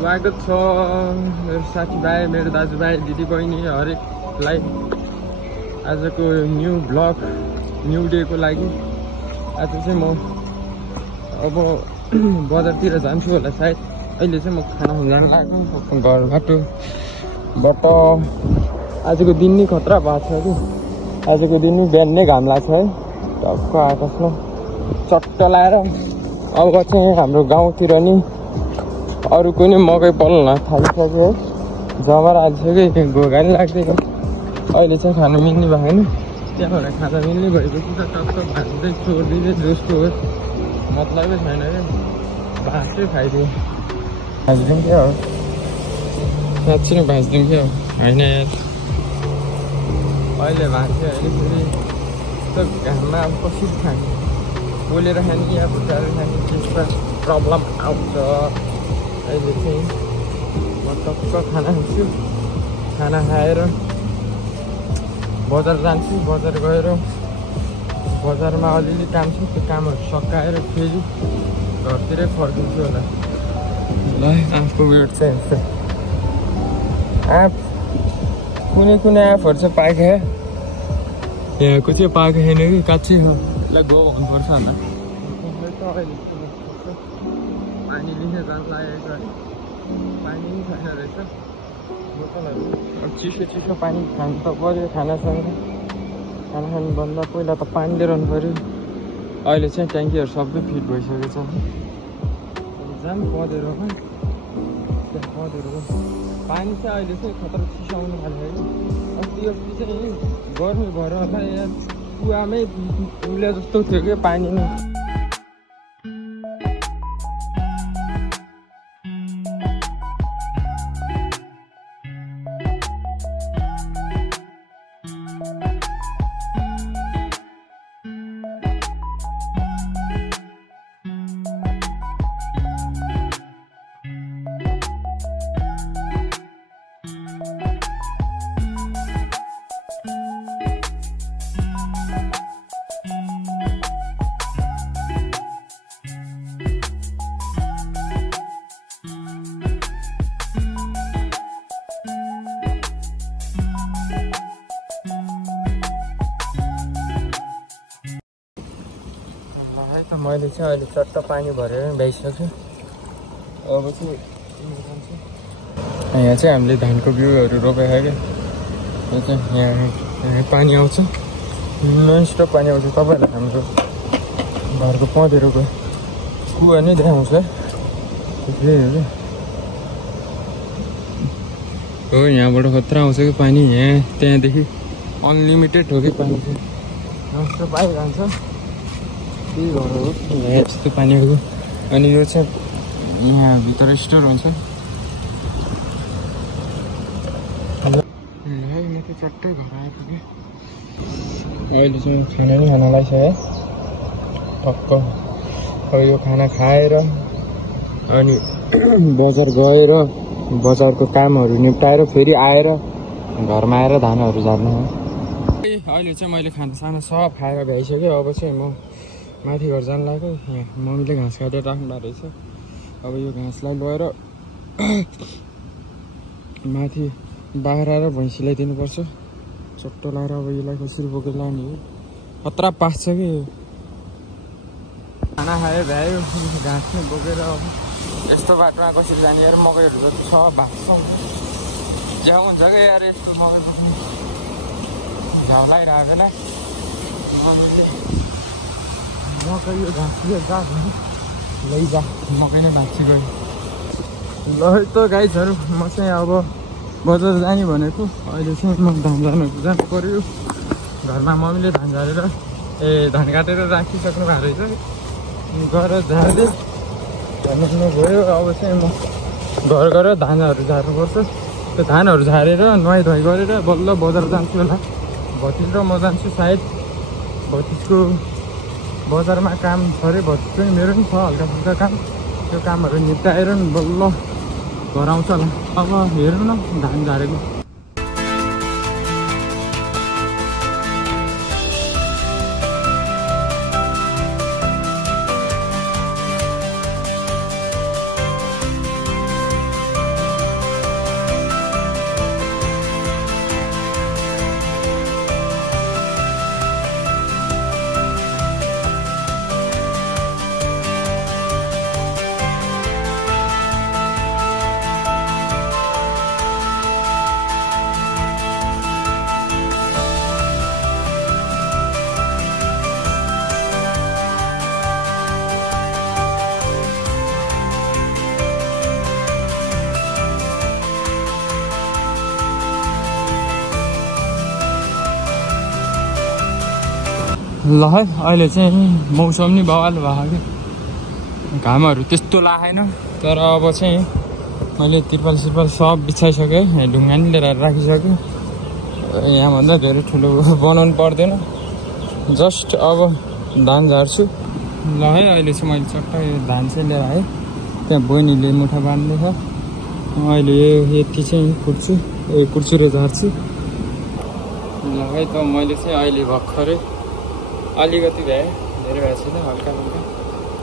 स्वागत छ मेरो साथीभाइ, मेरो दाजुभाइ, दिदीबहिनी हरेकलाई आजको न्यू ब्लग, न्यू डेको लागि। आज चाहिँ म अब बजारतिर जान्छु होला सायद। अहिले चाहिँ म खाना खान लाग्छु घरबाट। आजको दिन नै खतरा भएको छ कि। आजको दिन नै बिहान नै घाम लाग्छ है, टक्क आकाशमा चट्ट लाएर। अब चाहिँ हाम्रो गाउँतिर नि अरूको नि मकै पल्न थालिसक्यो है, जमरा हालिसक्यो, घोगा नि लाग्दैन। अहिले चाहिँ खानु मिल्ने भएन, त्यहाँबाट खाना मिल्ने भएपछि त टक्क भाँच्दै छोडिदिँदै जस्तो हो, मतलबै छैन क्या। भाँच्दै खाइदियो, भाँचिदिउँ क्या हो, साँच्ची नै भाँचिदिउँ क्या हो, होइन यार। अहिले भाँच्यो अहिले फेरि यस्तो घाममा अब कसरी खाने, पोलेर खाने या भुटाएर खाने, त्यसमा प्रब्लम आउँछ। अहिले चाहिँ म टक्क खाना खान्छु, खाना खाएर बजार जान्छु। बजार गएर बजारमा अलिअलि काम छ, त्यो कामहरू सकाएर फेरि घरतिरै फर्किन्छु होला। ल आँपको वेट चाहिँ हेर्छ, आँप कुनै आँपहरू चाहिँ पाएको यहाँको चाहिँ पाएको छैन कि, काँच्चै छ। यसलाई गो भन्नुपर्छ होला। पानी लिन जान लागेको छ है, पानी पनि छैन रहेछ बोतलहरू। अब चिसो पानी खानु त पऱ्यो, खानासँग खाना खानुभन्दा पहिला त पानी लिएर आउनु पऱ्यो। अहिले चाहिँ ट्याङ्कीहरू सबै फिट भइसकेको छ। जाम पँधेरोमा, त्यहाँ पँधेरो पानी चाहिँ अहिले चाहिँ खतरा चिसो आउनु थाल्यो है। अस्ति चाहिँ गर्मी भएर होला यहाँ कुवामै उहिले जस्तो थियो कि पानी नै। मैले चाहिँ अहिले चट्ट पानी भरेर भ्याइसक्यो। अब चाहिँ यहाँ चाहिँ हामीले धानको बिउहरू रोपेको क्या। यहाँ चाहिँ यहाँ पानी आउँछ, ननस्टप पानी आउँछ। तपाईँहरूलाई हाम्रो घरको पँधेरोको कुवा नै देखाउँछ हो। यहाँबाट खतरा आउँछ कि पानी, यहाँ त्यहाँदेखि अनलिमिटेड हो कि पानी चाहिँ, ननस्टप आइरहन्छ। त्यही भएर हो यहाँ यस्तो पानी आएको। अनि यो चाहिँ यहाँ भित्र स्टोर हुन्छ। है म त चट्टै घर आएको कि। अहिले चाहिँ खाना नि खान लागिसक्यो टक्क। अब यो खाना खाएर अनि बजार गएर बजारको कामहरू निप्टाएर फेरि आएर घरमा आएर धानहरू झार्नु हो। अहिले चाहिँ मैले खानासाना सब खाएर भ्याइसक्यो। अब चाहिँ म माथि घर जानु लाग्यो। यहाँ मम्मीले घाँस काटेर राख्नु भएको रहेछ। अब यो घाँसलाई लगेर माथि बाख्रा र भैँसीलाई दिनुपर्छ। चट्टो लगाएर अब यसलाई कसरी बोकेर लाने हो, खतरा पास्छ कि। खाना खायो भ्यायो, घाँस नै बोकेर अब यस्तो बाटोमा कसरी जाने यार। मकैहरू त छ भाग्छौँ, झ्याउ हुन्छ क्या यार यस्तो मकै बोक्ने। झ्याउ लगाइरहेको बेला मम्मीले मकै यो घाँस लिएर जा भने लैजा, मकै नै भाँच्ची गयो। ल त गाइजहरू, म चाहिँ अब बजार जाने भनेको। अहिले चाहिँ म धान जानु पऱ्यो। घरमा मम्मीले धान झारेर धान काटेर राखिसक्नु भएको रहेछ, गएर झार्दै भन्नु गयो। अब चाहिँ म घर गएर धानहरू झार्नुपर्छ। त्यो धानहरू झारेर नुहाइधुवाइ गरेर बल्ल बजार जान्छु होला। भतिज र म जान्छु सायद। भतिजको बजारमा काम छ अरे, भतिजको नि मेरो पनि छ हल्का फुल्का काम। त्यो कामहरू निप्टाएर बल्ल घर आउँछ होला। अब हेर्नु न धान झारेको। ल है अहिले चाहिँ मौसम नि बवाल भएको क्या घामहरू त्यस्तो लागेन तर अब चाहिँ मैले तिर्पाल सिर्पाल सब बिछाइसकेँ ढुङ्गा नि लिएर राखिसकेँ यहाँभन्दा धेरै ठुलो बनाउनु पर्दैन जस्ट अब धान झार्छु ल है अहिले चाहिँ मैले चट्टै धान चाहिँ लिएर आएँ त्यहाँ बहिनीले मुठा बाँध्दैछ अहिले यति चाहिँ कुर्छु र झार्छु ल है त मैले चाहिँ अहिले भर्खरै अलिकति भ्याएँ धेरै भएको छैन हल्का हल्का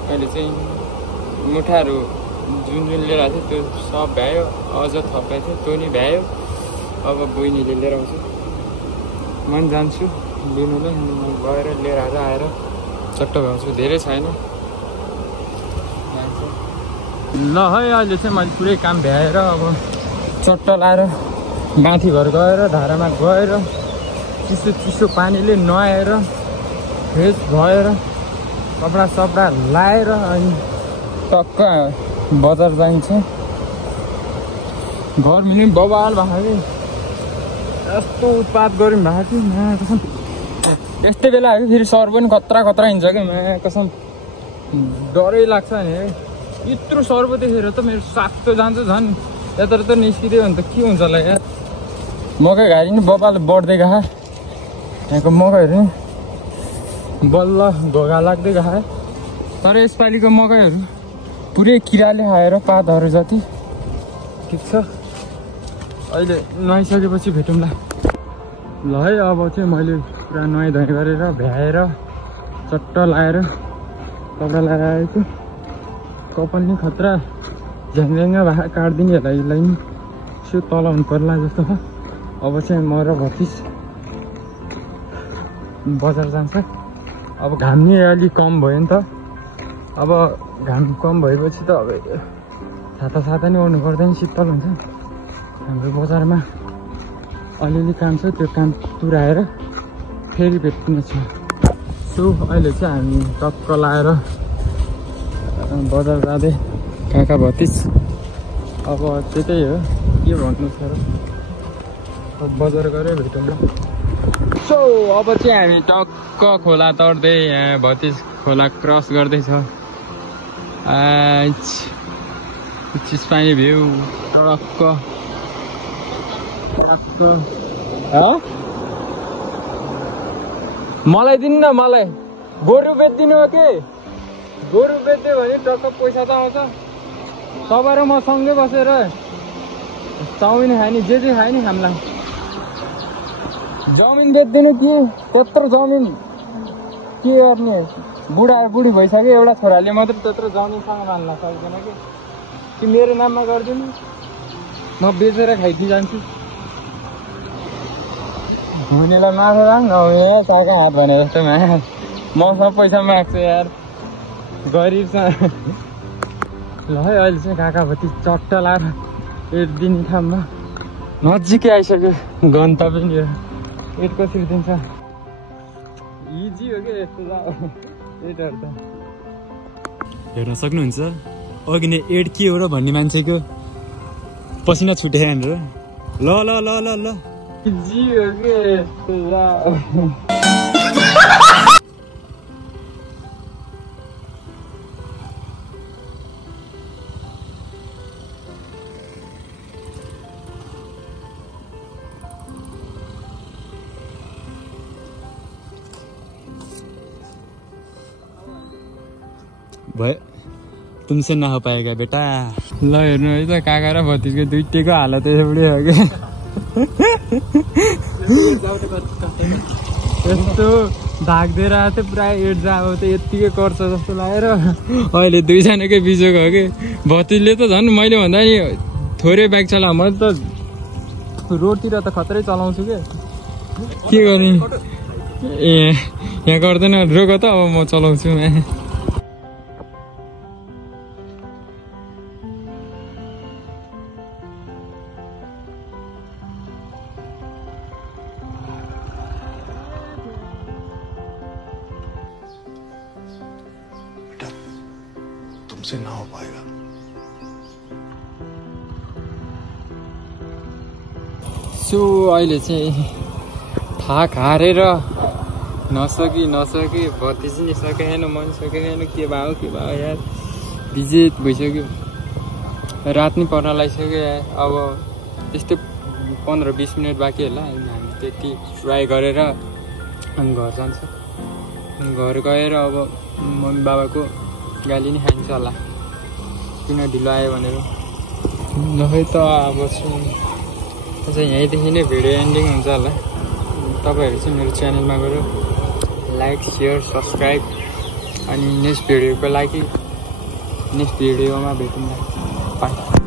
अहिले चाहिँ मुठाहरू जुन लिएर आएको थियो त्यो सब भ्यायो अझ थपेको थियो त्यो नि भ्यायो अब बहिनीले लिएर आउँछु म पनि जान्छु लिनुलाई गएर लिएर आएर चट्ट भ्याउँछु धेरै छैन ल है अहिले चाहिँ मैले पुरै काम भ्याएर अब चट्ट लाएर माथि घर गएर धारामा गएर चिसो चिसो पानीले नुहाएर फ्रेस भएर कपडा सपडा लाएर अनि टक्क बजार जान्छ गर्मी नि बवाल भएको कि यस्तो उत्पात गर्मी भएको थियो माया कसम यस्तै बेला आयो फेरि सर पनि खतरा हिँड्छ कि माया कसम डरै लाग्छ नि यत्रो सर्व देखेर त मेरो साथ त जान्छ झन् यता निस्किदियो भने त के हुन्छ होला यार मकै घारी नि बबाल बढ्दै गएको यहाँको मकैहरू नि बल्ल घोगा लाग्दै गयो तर यसपालिको मकैहरू पुरै किराले खाएर पातहरू जति ठिक छ अहिले नुहाइसकेपछि भेटौँला ल है अब चाहिँ मैले पुरा नुहाइधुवाइ गरेर भ्याएर चट्ट लाएर कपडा लगाएर आएको छु कपाल नि खतरा झ्याङझ्याङ्गा भए काट्दिने होला यसलाई नि यसो तल हुनु पर्ला जस्तो छ अब चाहिँ म र भतिज बजार जान्छ अब घाम नि अलि कम भयो नि त अब घाम कम भएपछि त अब छाता नि ओर्नु पर्दैन शीतल हुन्छ हाम्रो बजारमा अलिअलि काम छ त्यो काम पुऱ्याएर फेरि भेट्नेछु सो अहिले चाहिँ हामी टक्क लाएर बजार जाँदै काका भतिज अब त्यतै हो के भन्नु छ र बजार गएर भेटौँ न सो अब चाहिँ हामी टक्क खोला तर्दै यहाँ भतिज खोला क्रस गर्दैछ चिसपानी भ्यू टक्क मलाई दिनु न मलाई गोरु बेच्दिनु हो कि गोरु बेच्दियो भने टक्क पैसा त आउँछ तपाईँ र म सँगै बसेर चाउमिन खाने जे खायो नि हामीलाई जमिन बेच्दिनु कि त्यत्रो जमिन के गर्ने बुढी भइसक्यो एउटा छोराले मात्रै त्यत्रो जमिनसँग मान्न सक्दैन कि मेरो नाममा गरिदिनु म बेचेर खाइदिइ जान्छु हुनेलाई माथि राख नहुने काका हात भने जस्तो मसँग पैसा माग्छु यार गरिब छ ल है अहिले चाहिँ काका भति चट्ट लाएर एट दिने ठाउँमा नजिकै आइसक्यो गन्तव्यनिर एट कसरी दिन्छ इजी हो कि यस्तो एटहरू त हेर्न सक्नुहुन्छ अघि नै एट के हो र भन्ने मान्छेको पसिना छुट्यो यहाँनिर ल ल ल ल ल इजी हो कि यस्तो भए तुमसे ना हो पाएगा बेटा ल हेर्नु है त काका र भतिजको दुइटैको हालत एउटै हो कि यस्तो भाग्दै आएको थियो पुरा एट जा अब त यत्तिकै गर्छ जस्तो लागेर अहिले दुईजनाकै बिचको हो कि भतिजले त झन् मैले भन्दा नि थोरै बाइक चला मैले त रोडतिर त खतरै चलाउँछु के गर्ने ए यहाँ गर्दैन रोक त अब म चलाउँछु तुमसे ना हो पाएगा सो अहिले चाहिँ थाक हारेर नसकी भतिजी नि सकेन मन सकेन के भयो यार बिजेत भइसक्यो रात नि पर्न लागिसक्यो यार अब त्यस्तै 15-20 मिनट बाँकी होला हामी त्यति ट्राई गरेर अनि घर जान्छ घर गएर अब मम्मी बाबाको गाली नि खान्छ होला किन ढिलो आयो भनेर नभए त अब चाहिँ यहीँदेखि नै भिडियो एन्डिङ हुन्छ होला तपाईहरु चाहिँ मेरो च्यानलमा गएर लाइक शेयर सब्स्क्राइब अनि नेक्स्ट भिडियोको लागि नेक्स्ट भिडियोमा भेटौँला बाइ